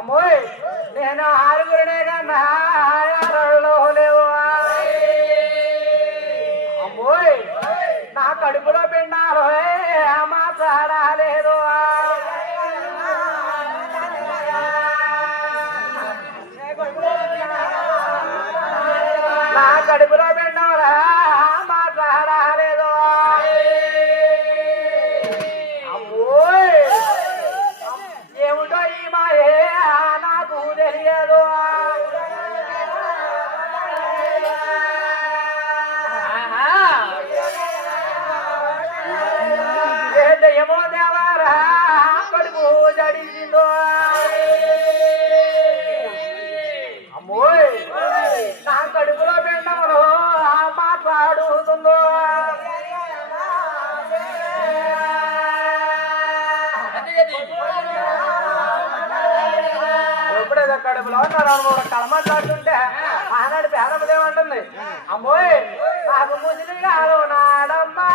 అమ్మోయ్ నేను ఆరుగురినే కన్నా లేవు అమ్మోయ్ నా కడుపులో పిండాలు మాట్లాడలేదు నా కడుపులో పిండాలా మాట్లాడలేదు అమ్మోయ్ ఏమిటో ఈ మాయే నాకు తెలియదు ఏమో దేవారా కడుపు జడించిందో అమ్మోయ్ నా కడుపులో పిండములు మాట్లాడుతుందో ఎప్పుడేదో కడుపులో కళ మాట్లాడుతుంటే ఆనాడు పేరమ్మదేమంటుంది అమ్మోయ్ నాకు ముసిలి కాదు నాడమ్మా